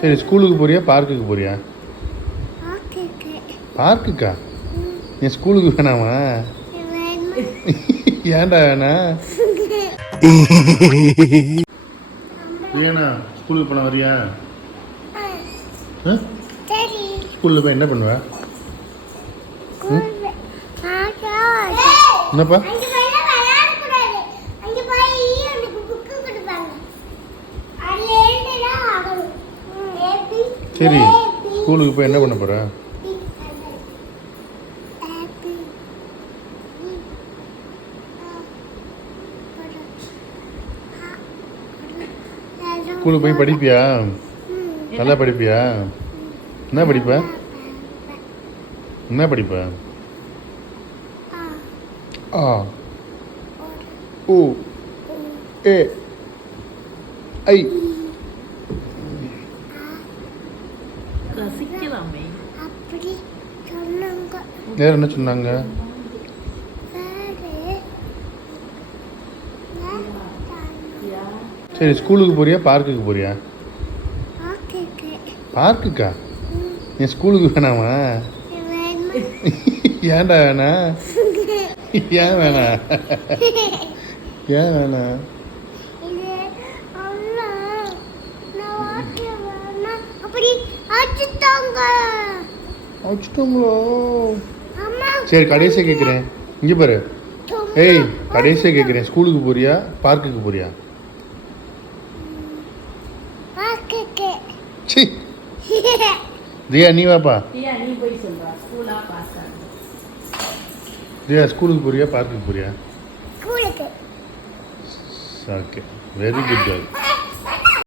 சரி, ஸ்கூலுக்கு போறியா பார்க்குக்கு போறியா? பார்க்குக்கா? என் ஸ்கூலுக்கு வேணாமா? ஏன்டா வேணா? இல்லையாண்ணா ஸ்கூலுக்கு போன வரியா? ஸ்கூலில் போய் என்ன பண்ணுவ? என்னப்பா? சரி, ஸ்கூலுக்கு போய் என்ன பண்ண போற? ஸ்கூலுக்கு போய் படிப்பியா? நல்லா படிப்பியா? என்ன படிப்ப? என்ன படிப்ப? ஆ ஓ ஏ ஐ. வேற என்ன சொன்னாங்க? சரி, ஸ்கூலுக்கு போறியா பார்க்குக்கு போறியா? பார்க்குக்கா? என் ஸ்கூலுக்கு வேணாமா? ஏன்டா வேணா? ஏன் வேணா? ஏன் வேணா? அடிச்சிட்டாங்களோ? சரி, கடைசியாக கேட்குறேன், இங்கே பாரு. ஏய், கடைசியாக கேட்குறேன், ஸ்கூலுக்கு போறியா பார்க்குக்கு போறியா? சி தியா, நீ வாப்பா. தியா, ஸ்கூலுக்கு போறியா பார்க்குக்கு போறியா? Okay, very good girl.